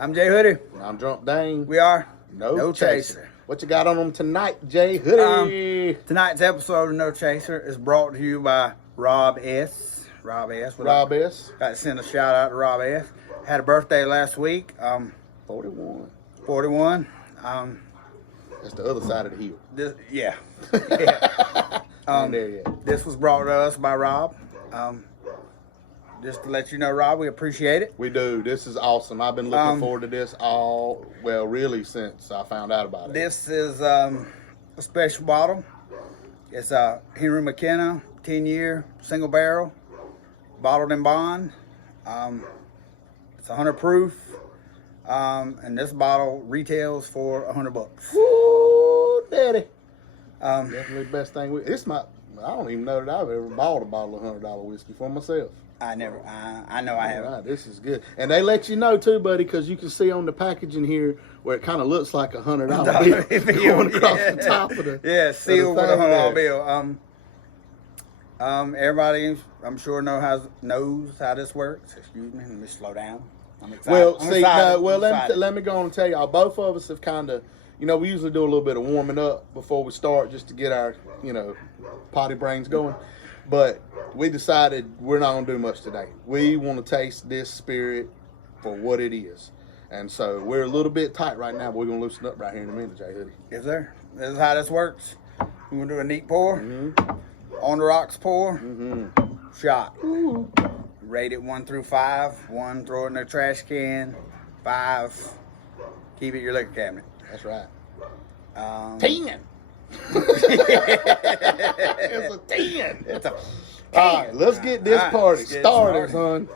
I'm Jay Hoodie. And I'm Drunk Dane. We are No Chaser. What you got on them tonight, Jay Hoodie? Tonight's episode of No Chaser is brought to you by Rob S. Rob S. Got to send a shout out to Rob S. Had a birthday last week. 41. 41. That's the other side of the hill. Yeah. There yet. This was brought to us by Rob. Just to let you know, Rob, we appreciate it. We do. This is awesome. I've been looking forward to this really since I found out about it. This is a special bottle. It's a Henry McKenna 10-year single barrel, bottled in bond. It's 100 proof, and this bottle retails for $100. Woo, daddy. Definitely the best thing. I don't even know that I've ever bought a bottle of $100 whiskey for myself. I know I haven't. Right, this is good. And they let you know too, buddy, because you can see on the packaging here where it kind of looks like $100 bill going across the top of the sealed with a $100 bill. Everybody, I'm sure knows how this works. Excuse me, let me slow down. I'm excited. Let me go on and tell y'all. Both of us have kind of, we usually do a little bit of warming up before we start just to get our, potty brains going. But we decided we're not going to do much today. We want to taste this spirit for what it is. And so we're a little bit tight right now, but we're going to loosen up right here in a minute, Jay Hoodie. Yes, sir. This is how this works. We're going to do a neat pour. Mm-hmm. On the rocks pour. Mm-hmm. Shot. Ooh. Rate it 1 through 5. 1, throw it in the trash can. 5, keep it in your liquor cabinet. That's right. 10. It's a 10. It's a 10. All right, let's get this party started, son.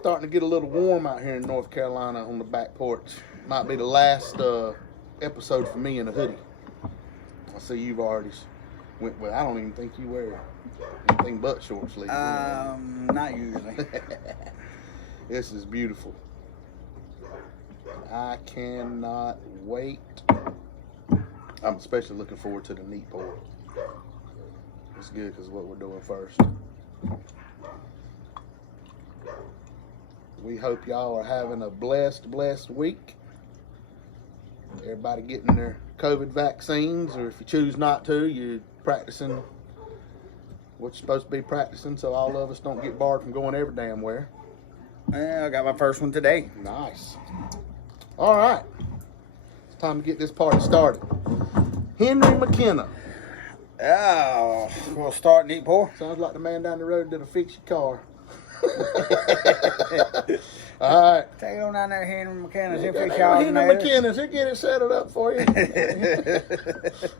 Starting to get a little warm out here in North Carolina on the back porch. Might be the last episode for me in a hoodie. I see you've already went with. I don't even think you wear anything but short sleeves. Not usually. This is beautiful. I cannot wait. I'm especially looking forward to the neat pour. It's good because what we're doing first. We hope y'all are having a blessed week. Everybody getting their COVID vaccines, or if you choose not to, you're practicing what you're supposed to be practicing so all of us don't get barred from going every damn where. I got my first one today. Nice. All right. It's time to get this party started. Henry McKenna. Oh, we'll start neat pour. Sounds like the man down the road that'll fix your car. All right. Take it on down there, Henry McKenna. Henry McKenna, he'll get it settled up for you.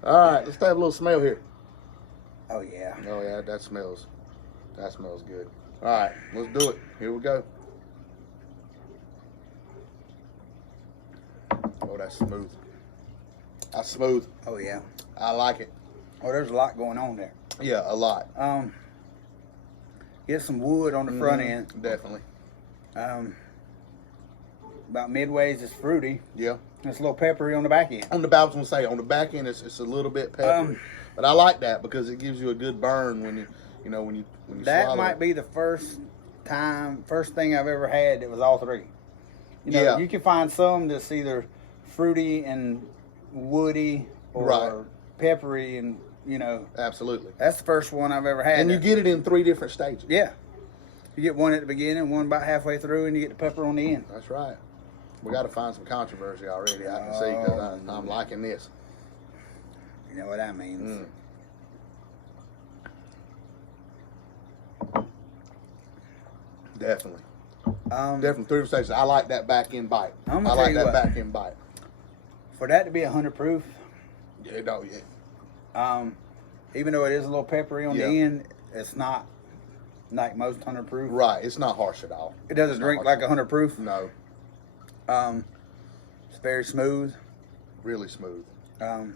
All right, let's have a little smell here. Oh yeah. Oh yeah, that smells good. All right, let's do it. Here we go. Oh, that's smooth. That's smooth. Oh yeah. I like it. Oh, there's a lot going on there. Yeah, a lot. Get some wood on the front end. Definitely. About midways, it's fruity. Yeah. It's a little peppery on the back end. On the back end, it's a little bit peppery. But I like that because it gives you a good burn when you that swallow. Might be the first thing I've ever had that was all three. You can find some that's either fruity and woody or peppery and Absolutely. That's the first one I've ever had. And you get it in 3 different stages. Yeah. You get one at the beginning, one about halfway through, and you get the pepper on the end. That's right. We got to find some controversy already. I can see because I'm liking this. You know what that means. Definitely. Definitely 3 different stages. I like that back end bite. I like that back end bite. For that to be 100 proof. Yeah, even though it is a little peppery on the end, it's not like most 100 proof. Right, it's not harsh at all. It doesn't drink like 100 proof. No. It's very smooth. Really smooth. Like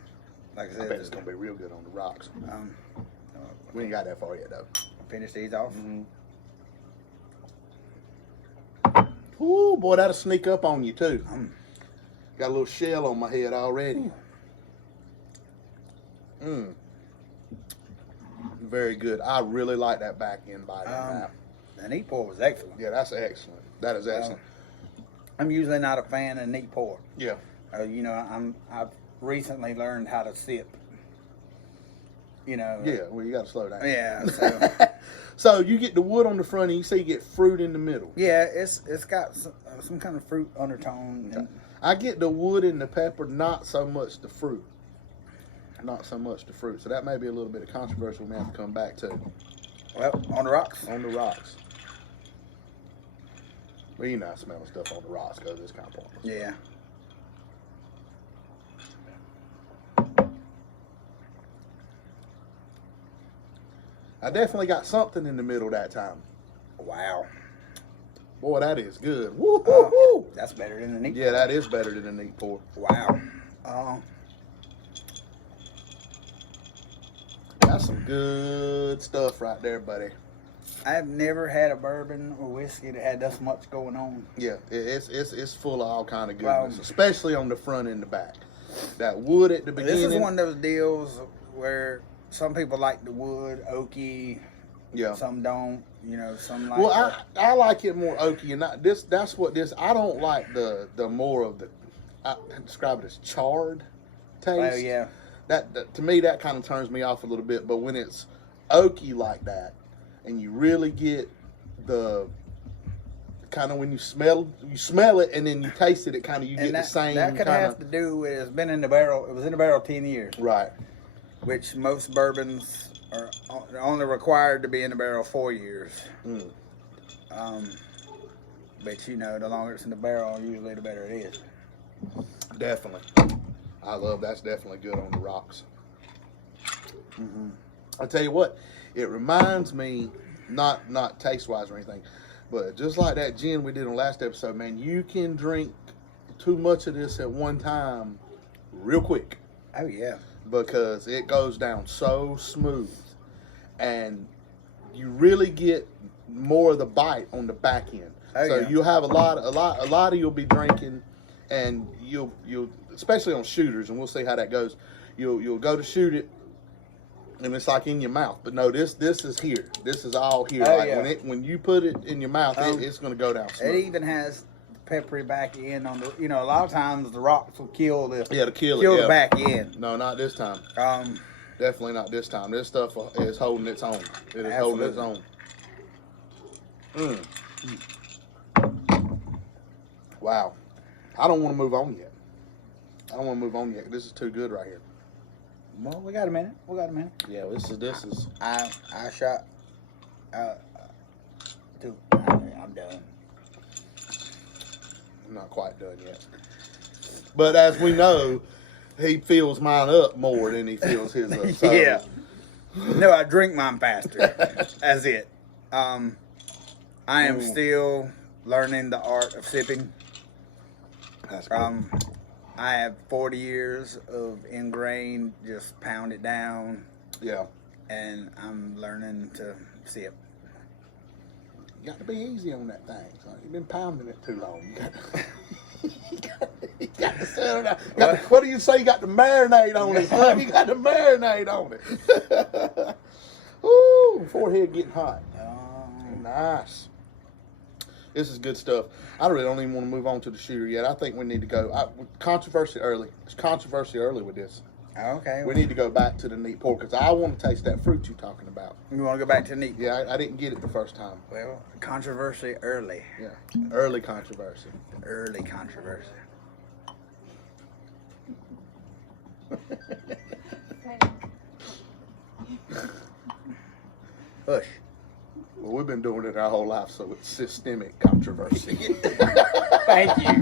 I said, I bet it's gonna be real good on the rocks. We ain't got that far yet though. Finish these off. Ooh, boy, that'll sneak up on you too. Got a little shell on my head already. Very good. I really like that back end bite on that. The neat pour was excellent. Yeah, that's excellent. That is excellent. I'm usually not a fan of neat pour. Yeah. You know, I've recently learned how to sip. You know. Yeah, well, you got to slow down. Yeah. So, so you get the wood on the front, and you say you get fruit in the middle. yeah, it's got some kind of fruit undertone. And, I get the wood and the pepper, not so much the fruit. Not so much the fruit. So that may be a little bit of controversial we have to come back to. well, on the rocks. On the rocks. Well, you know, I smell stuff on the rocks because it's kind of pointless. Yeah. I definitely got something in the middle that time. Wow. Boy, that is good. Woo, woo, Oh, woo. that's better than the neat. Yeah, that is better than a neat pour. Wow. That's some good stuff right there, buddy. I've never had a bourbon or whiskey that had this much going on. Yeah, it's full of all kind of goodness, especially on the front and the back. That wood at the beginning. This is one of those deals where some people like the wood oaky. Yeah. Some don't. You know, some like. Well, I like it more oaky, and that's what this. I don't like the more of the. I describe it as charred taste. Oh yeah. That to me that kind of turns me off a little bit. But when it's oaky like that, and you really get the kind of when you smell it, and then you taste it, you get the same. That could have to do with it's been in the barrel. It was in the barrel 10 years. Right. Which most bourbons are only required to be in the barrel 4 years. Mm. But you know, the longer it's in the barrel, usually the better it is. Definitely. That's definitely good on the rocks. Mm-hmm. I tell you what, it reminds me, not taste wise or anything, but just like that gin we did on last episode, man, you can drink too much of this at one time real quick. Oh yeah. Because it goes down so smooth, and you really get more of the bite on the back end. Oh, so yeah. you'll have a lot of you'll be drinking, and you'll especially on shooters, and we'll see how that goes. You'll go to shoot it, and it's like in your mouth. But no, this is here. This is all here. Oh, like yeah. when you put it in your mouth, it's going to go down smooth. It even has peppery back end on the. You know, a lot of times the rocks will kill the. Yeah, to kill the it. back end. No, not this time. Um. Definitely not this time. This stuff is holding its own. It is holding its own. Wow. I don't want to move on yet. This is too good right here. Well, we got a minute. Yeah, this is. I shot. Two. I'm done. I'm not quite done yet. But as we know, he fills mine up more than he fills his up. So. Yeah. No, I drink mine faster. That's it. I am still learning the art of sipping. That's cool. I have 40 years of ingrained, just pound it down. Yeah. And I'm learning to sip. You got to be easy on that thing. So you've been pounding it too long. You got to settle down. What do you say? You got to marinate on it. Son. You got to marinate on it. Ooh, forehead getting hot. Nice. This is good stuff. I really don't even want to move on to the shooter yet. I think we need to go. Controversy early. It's controversy early with this. Okay. We need to go back to the neat pour because I want to taste that fruit you're talking about. You want to go back to neat? Yeah, I didn't get it the first time. Well, controversy early. Yeah, early controversy. Early controversy. Hush. Well, we've been doing it our whole life, so it's systemic controversy. Thank you.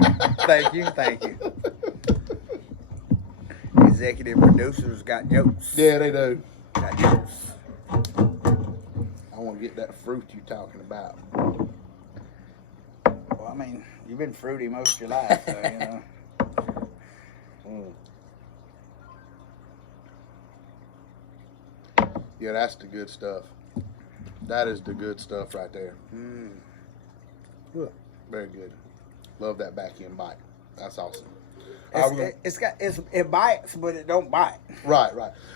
Executive producers got jokes. Yeah, they do. Got jokes. I want to get that fruit you're talking about. Well, I mean, you've been fruity most of your life, so, you know. Yeah, that's the good stuff. That is the good stuff right there. Very good. Love that back end bite. That's awesome. It bites, but it don't bite. Right.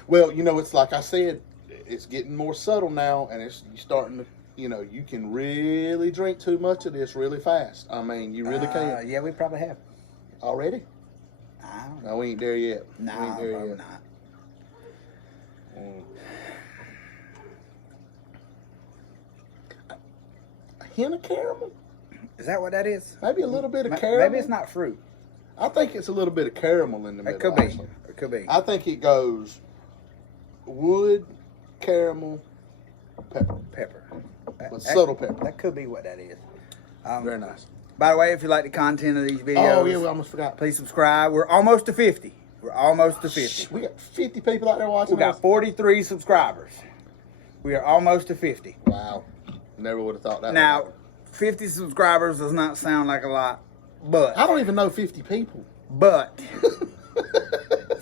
Well, you know, it's like I said, it's getting more subtle now, and you're starting to you know, you can really drink too much of this really fast. I mean, you really can. Yeah, we probably have. Already? I don't know. No, we ain't there yet. No, we ain't there probably yet. not. A hint of caramel? Is that what that is? Maybe a little bit of caramel. Maybe it's not fruit. I think it's a little bit of caramel in the middle. It could be. Actually. It could be. I think it goes wood, caramel, pepper. Pepper. But subtle pepper. That could be what that is. Very nice. By the way, if you like the content of these videos, Oh, yeah, we almost forgot. please subscribe. We're almost to 50. We're almost to 50. We got 50 people out there watching We got 43 subscribers. We are almost to 50. Wow. Never would have thought that. Now, 50 subscribers does not sound like a lot, but I don't even know 50 people.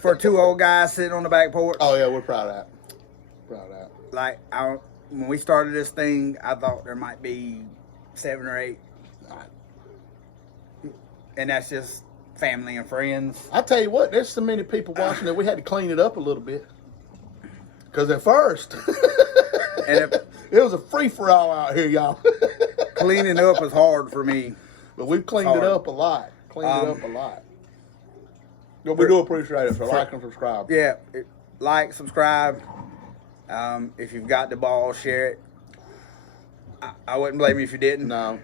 For two old guys sitting on the back porch, Oh, yeah, we're proud of that. Proud of that. like when we started this thing, I thought there might be 7 or 8, and that's just family and friends. I tell you what, there's so many people watching that we had to clean it up a little bit. Because at first, And it was a free-for-all out here, y'all. cleaning up is hard for me. But we've cleaned it up a lot. But we do appreciate it, so like and subscribe. Yeah, like, subscribe. If you've got the ball, share it. I wouldn't blame you if you didn't. No.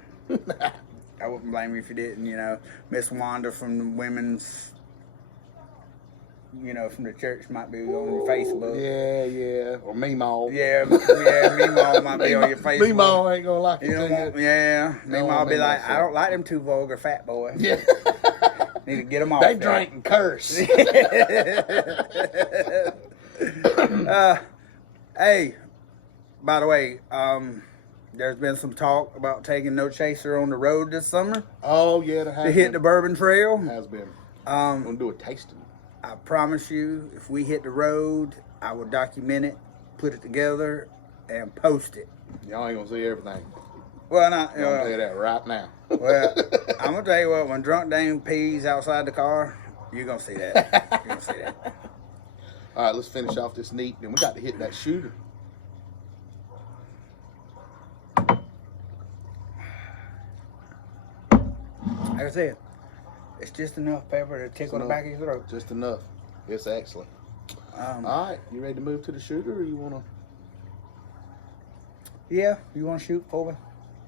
I wouldn't blame you if you didn't. You know, Miss Wanda from the women's, from the church might be on your Facebook. Yeah. Or Meemaw. Yeah, Meemaw might be on your Facebook. Meemaw ain't gonna like it. Meemaw be like, I don't like them two vulgar fat boys. Yeah. Need to get them off. They drink and curse. Hey, by the way, there's been some talk about taking No Chaser on the road this summer. Oh, yeah, there has to hit the Bourbon Trail. Has been. I'm gonna do a tasting. I promise you, if we hit the road, I will document it, put it together, and post it. Y'all ain't gonna see everything. Well, not. I'm gonna tell you that right now. Well, I'm gonna tell you what. When Drunk Dame pees outside the car, you're gonna see that. You're gonna see that. All right, let's finish off this neat. Then we got to hit that shooter. Like I said, it's just enough pepper to tickle the back of your throat. Just enough. It's excellent. All right, you ready to move to the shooter, or you wanna? Yeah, you wanna shoot for me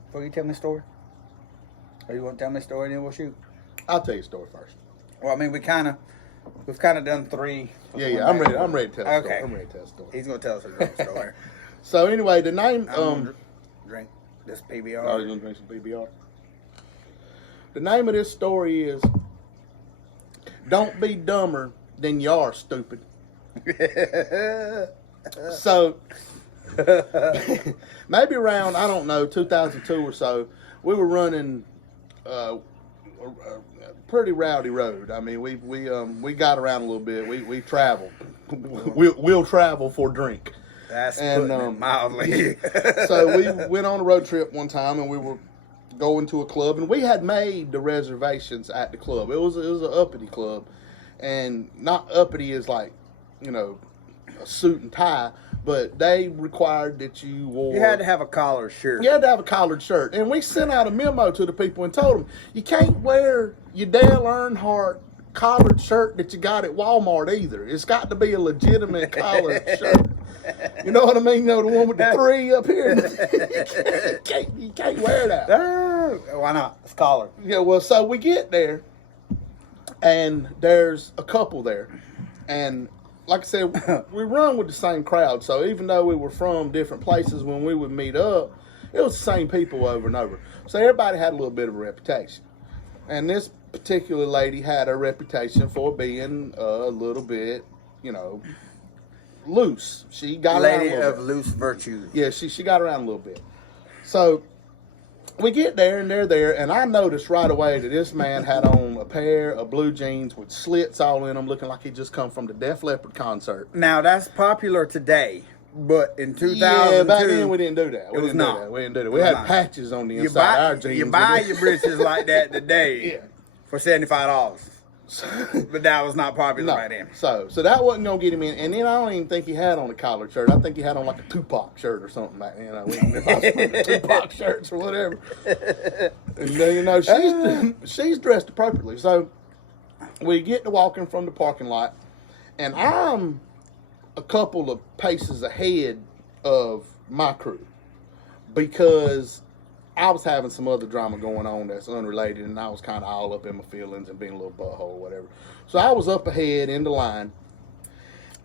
before you tell me a story, or you want to tell me a story and then we'll shoot? I'll tell you a story first. Well, I mean, we've kind of done 3. Yeah, I'm ready. I'm ready to tell a story. Okay. I'm ready to tell a story. He's gonna tell us a drunk story. So anyway, the name drink this PBR. Oh, you're gonna drink some PBR. The name of this story is "Don't Be Dumber Than You Are, Stupid." So maybe around, I don't know, 2002 or so, we were running a pretty rowdy road. I mean, we got around a little bit. We traveled. We'll travel for drink. That's putting it mildly. So we went on a road trip one time, and we were going to a club, and we had made the reservations at the club. It was an uppity club, and not uppity as like, a suit and tie, but they required that you wore. You had to have a collared shirt. You had to have a collared shirt, and we sent out a memo to the people and told them you can't wear your Dale Earnhardt collared shirt that you got at Walmart either. It's got to be a legitimate collared shirt. You know what I mean? The one with the 3 up here. you can't wear that. Why not? It's collared. Yeah, well, so we get there, and there's a couple there. And like I said, we run with the same crowd. So even though we were from different places, when we would meet up, it was the same people over and over. So everybody had a little bit of a reputation. And this particular lady had a reputation for being a little bit, loose. She got around a Lady little of bit. loose virtues. Yeah, she got around a little bit. So we get there, and they're there, and I noticed right away that this man had on a pair of blue jeans with slits all in them, looking like he just come from the Def Leppard concert. Now, that's popular today, but in 2002... Yeah, back then we didn't do that. We didn't do that. We had patches on the inside of our jeans. You buy your britches like that today for $75. But that was not popular No. by then. So that wasn't gonna get him in. And then I don't even think he had on a collared shirt. I think he had on like a Tupac shirt or something back then. We Tupac shirts or whatever. And you know, she's dressed appropriately. So we get to walking from the parking lot, and I'm a couple of paces ahead of my crew because I was having some other drama going on that's unrelated, and I was kind of all up in my feelings and being a little butthole or whatever. So I was up ahead in the line,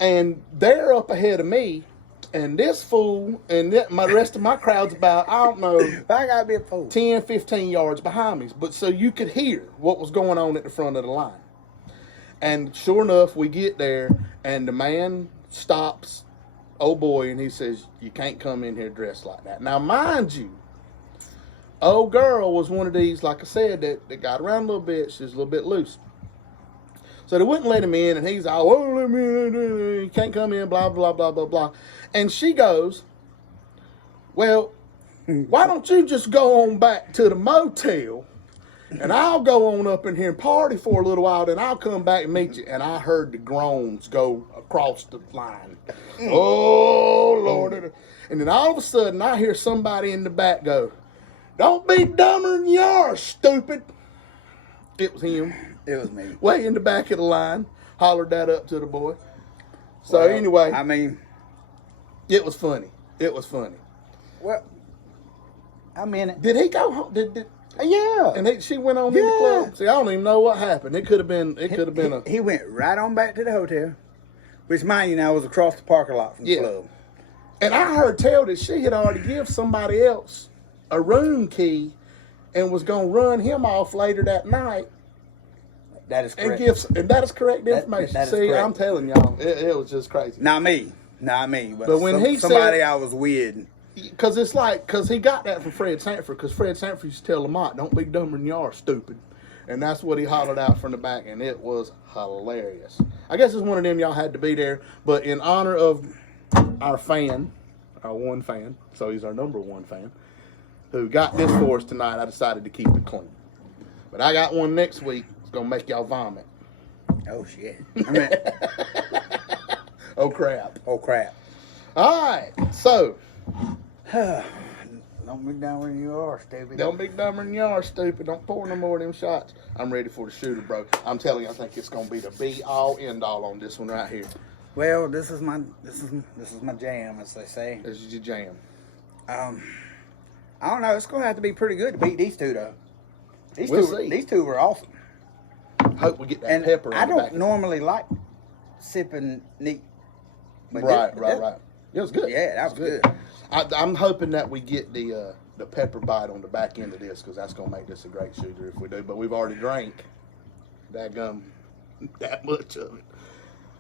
and they're up ahead of me, and this fool and the rest of my crowd's about, I don't know, I gotta be a fool. 10, 15 yards behind me. But so you could hear what was going on at the front of the line. And sure enough, we get there, and the man stops, oh boy, and he says, "You can't come in here dressed like that." Now, mind you, old girl was one of these, like I said, that got around a little bit. She's a little bit loose. So they wouldn't let him in, and he's all, "Oh, let me in, you can't come in, blah, blah, blah, blah, blah." And she goes, "Well, why don't you just go on back to the motel, and I'll go on up in here and party for a little while, then I'll come back and meet you." And I heard the groans go across the line. Oh, Lord. And then all of a sudden, I hear somebody in the back go, "Don't be dumber than you are, stupid." It was him. It was me. Way in the back of the line. Hollered that up to the boy. So Well, anyway, I mean, it was funny. It was funny. well, I'm in it. Did he go home? Yeah. And she went on in the Yeah. club. See, I don't even know what happened. It could have been. He went right on back to the hotel, which, mind you, now was across the parking lot from the club. And I heard tell that she had already give somebody else a room key, and was gonna run him off later that night. That is correct. And that is correct information. that is See, correct. I'm telling y'all, it was just crazy. Not me. But when he somebody said, I was with. Because it's like, because he got that from Fred Sanford, because Fred Sanford used to tell Lamont, "Don't be dumber than you are, stupid." And that's what he hollered out from the back, and it was hilarious. I guess it's one of them y'all had to be there, but in honor of our fan, our one fan, so he's our number one fan, who got this for us tonight, I decided to keep it clean. But I got one next week. It's going to make y'all vomit. Oh, shit. I mean, Oh, crap. oh, crap. All right, so. Don't be dumber than you are, stupid. Don't be dumber than you are, stupid. Don't pour no more of them shots. I'm ready for the shooter, bro. I'm telling you, I think it's going to be the be-all, end-all on this one right here. Well, this is my jam, as they say. This is your jam. I don't know. It's going to have to be pretty good to beat these two, though. We'll see. These two were awesome. Hope we get that And pepper on I the back. don't normally like sipping neat. But Right. It was good. Yeah, that was good. I'm hoping that we get the pepper bite on the back end of this, because that's going to make this a great shooter if we do. But we've already drank that much of it.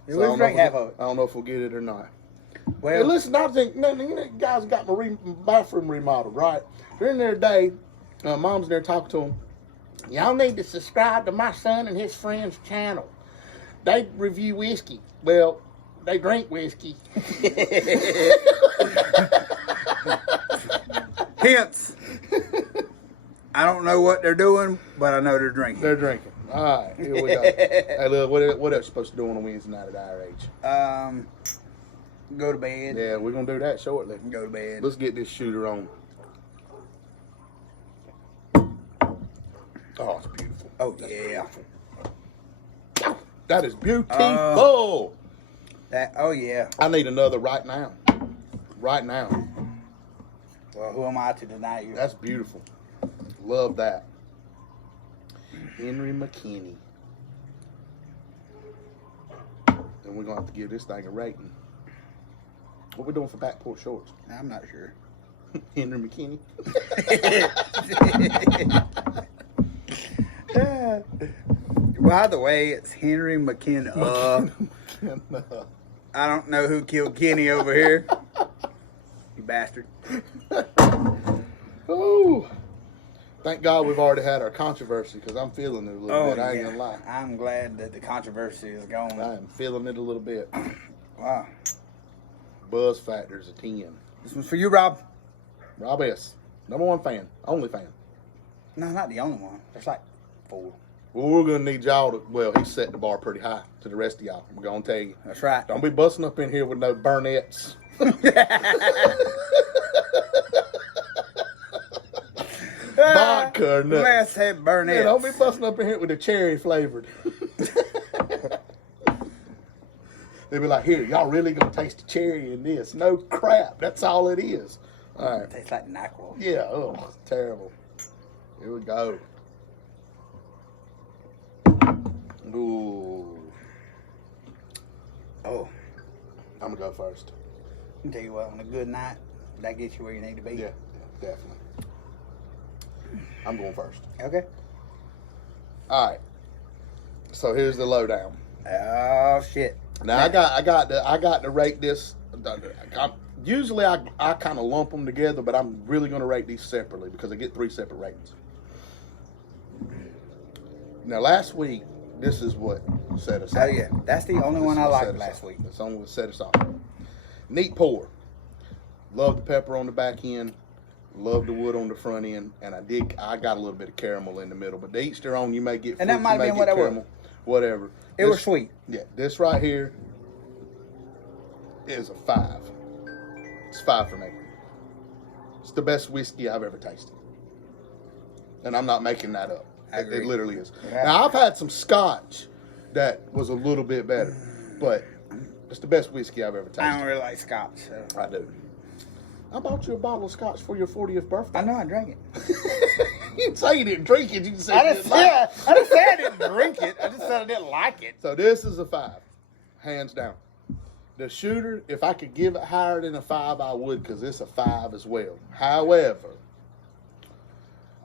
So we'll drink half of it. I don't know if we'll get it or not. Well, Hey, listen, I think guys got my bathroom remodeled, right? During their day, mom's in there talking to them. "Y'all need to subscribe to my son and his friend's channel. They review whiskey. Well, they drink whiskey." hence, I don't know what they're doing, but I know they're drinking. They're drinking. All right, here we go. Hey, look, what else you supposed to do on a Wednesday night at our age? Go to bed. Yeah, we're going to do that shortly. Go to bed. Let's get this shooter on. Oh, it's beautiful. Oh, yeah. That is beautiful. Oh, yeah. I need another right now. Right now. Well, who am I to deny you? That's beautiful. Love that. Henry McKenna. And we're going to have to give this thing a rating. What we doing for back porch shorts? I'm not sure. Henry McKenna. By the way, it's Henry McKenna. I don't know who killed Kenny over here. You bastard. Ooh. Thank God we've already had our controversy, because I'm feeling it a little bit. I ain't going to lie. I'm glad that the controversy is gone. I am feeling it a little bit. Wow. Buzz factor's a 10. This one's for you, Rob. Rob S. Number one fan. Only fan. No, not the only one. There's like 4. Well, we're going to need y'all to, well, he set the bar pretty high to the rest of y'all. We're going to tell you. That's right. Don't be busting up in here with no burnettes. Vodka or nothing. Let's have burnettes. Yeah, don't be busting up in here with the cherry flavored. They be like, here, y'all really going to taste the cherry in this. No crap. That's all it is. All right. Tastes like NyQuil. Yeah, oh, it's terrible. Here we go. Ooh. Oh, I'm going to go first. I'll tell you what, on a good night, that gets you where you need to be. Yeah, definitely. I'm going first. Okay. All right. So here's the lowdown. Oh shit. Now I got to rate this. Usually I kind of lump them together, but I'm really going to rate these separately because I get 3 separate ratings. Now last week, this is what set us off. Oh yeah, that's the only one I liked last week. That's the only one that set us off. Neat pour. Love the pepper on the back end. Love the wood on the front end, and I got a little bit of caramel in the middle, but they each their own. You may get fruit, and that might have been what it was. Whatever. It was sweet. Yeah, this right here is a 5. It's 5 for me. It's the best whiskey I've ever tasted, and I'm not making that up. It literally is. Yeah. Now I've had some scotch that was a little bit better, but it's the best whiskey I've ever tasted. I don't really like scotch, so. I do. I bought you a bottle of scotch for your 40th birthday. I know I drank it. You didn't say you didn't drink it. You just said I you didn't didn't like it. say I didn't say I didn't drink it. I just said I didn't like it. So this is a 5, hands down. The shooter, if I could give it higher than a 5, I would, because it's a 5 as well. However,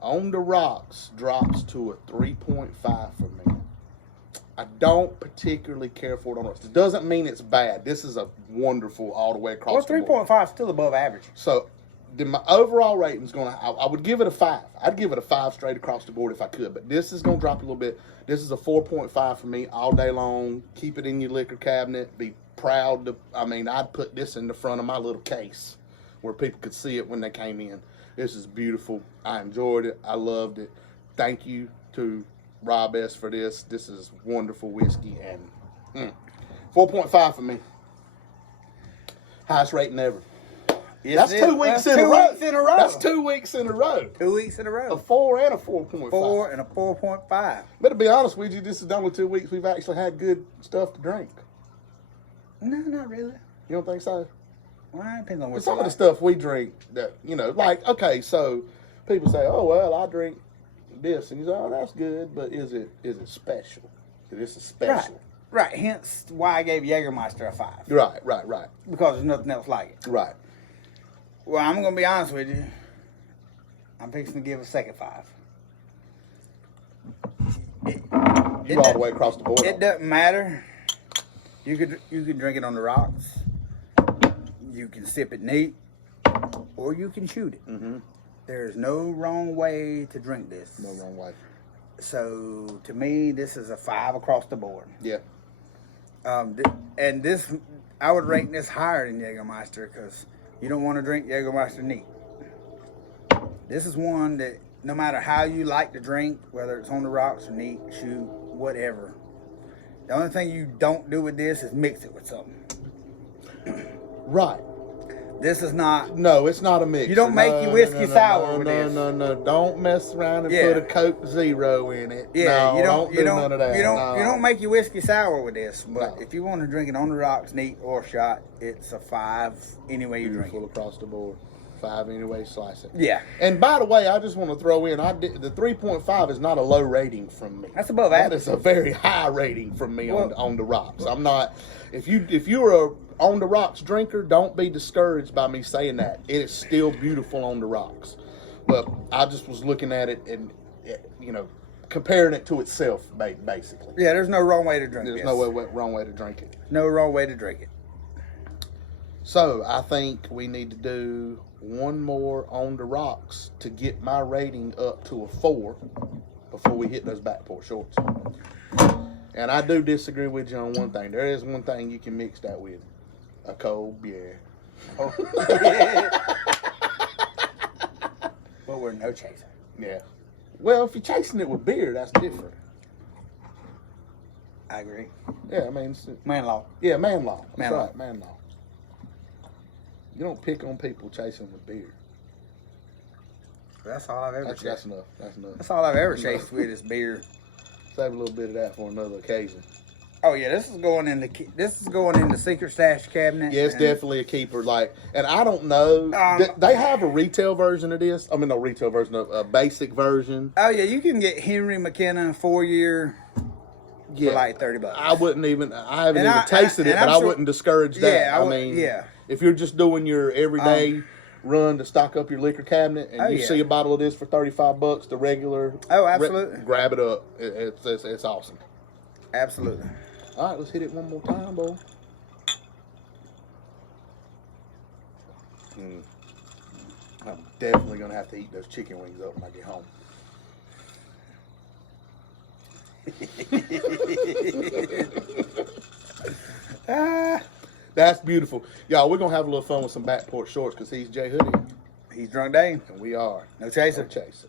On the Rocks drops to a 3.5 for me. I don't particularly care for it on the rocks. It doesn't mean it's bad. This is a wonderful all the way across the board. 3.5 is still above average. So my overall rating is going to, I would give it a 5. I'd give it a 5 straight across the board if I could. But this is going to drop a little bit. This is a 4.5 for me all day long. Keep it in your liquor cabinet. Be proud to, I'd put this in the front of my little case where people could see it when they came in. This is beautiful. I enjoyed it. I loved it. Thank you to Rob S. for this. This is wonderful whiskey. And 4.5 for me. Highest rating ever. Yes, That's 2 weeks in a row. 2 weeks in a row. That's 2 weeks in a row. 2 weeks in a row. A 4 and a 4.5. 4 and a 4.5. But to be honest with you, this is the only 2 weeks we've actually had good stuff to drink. No, not really. You don't think so? Well, it depends on what Some of the stuff we drink that, like, okay, so people say, oh, well, I drink this. And you say, oh, that's good, but is it special? This is special. Right. Hence why I gave Jägermeister a 5. Right. Because there's nothing else like it. Right. Well, I'm going to be honest with you. I'm fixing to give a second 5. You all the way across the board. It doesn't matter. You can drink it on the rocks. You can sip it neat, or you can shoot it. Mm-hmm. There's no wrong way to drink this. No wrong way. So to me, this is a 5 across the board. Yeah. And this, I would rate this higher than Jägermeister because you don't want to drink Jägermeister neat. This is one that no matter how you like to drink, whether it's on the rocks or neat, shoot, whatever. The only thing you don't do with this is mix it with something. Right. This is not. No, it's not a mix. You don't make your whiskey sour with this. No. Don't mess around and put a Coke Zero in it. Yeah, no, you don't do none of that. You don't. No. You don't make your whiskey sour with this. But No. if you want to drink it on the rocks, neat or shot, it's a 5 any way you drink Beautiful it. across the board. 5 anyway, slice it. Yeah. And by the way, I just want to throw in, the 3.5 is not a low rating from me. That's above That average. is a very high rating from me on the rocks. I'm not. If you're a on the rocks drinker, don't be discouraged by me saying that. It is still beautiful on the rocks. But I just was looking at it and comparing it to itself, basically. Yeah, there's no wrong way to drink There's this. no wrong way to drink it. No wrong way to drink it. So I think we need to do one more on the rocks to get my rating up to a 4 before we hit those back port shorts. And I do disagree with you on one thing. There is one thing you can mix that with. A cold beer. Oh. But we're no chaser. Yeah. Well, if you're chasing it with beer, that's different. I agree. Yeah, I mean, Man law. yeah, man law. That's Man law. right, man law. You don't pick on people chasing with beer. That's all I've ever chased. That's enough. That's enough. That's all I've ever chased with is beer. Save a little bit of that for another occasion. Oh yeah, this is going in the secret stash cabinet. Yeah, it's definitely a keeper. Like, and I don't know. They have a retail version of this. I mean, no retail version, a basic version. Oh yeah, you can get Henry McKenna 4-year for like $30. I wouldn't even. I haven't even tasted it, but I wouldn't discourage that. Yeah, I mean, yeah. If you're just doing your everyday run to stock up your liquor cabinet, and you see a bottle of this for $35, the regular. Oh, absolutely. Grab it up. It's awesome. Absolutely. All right, let's hit it one more time, boy. I'm definitely gonna have to eat those chicken wings up when I get home. That's beautiful. Y'all, we're gonna have a little fun with some back porch shorts because he's Jay Hoodie. He's Drunk Dave. And we are No chaser. No chaser.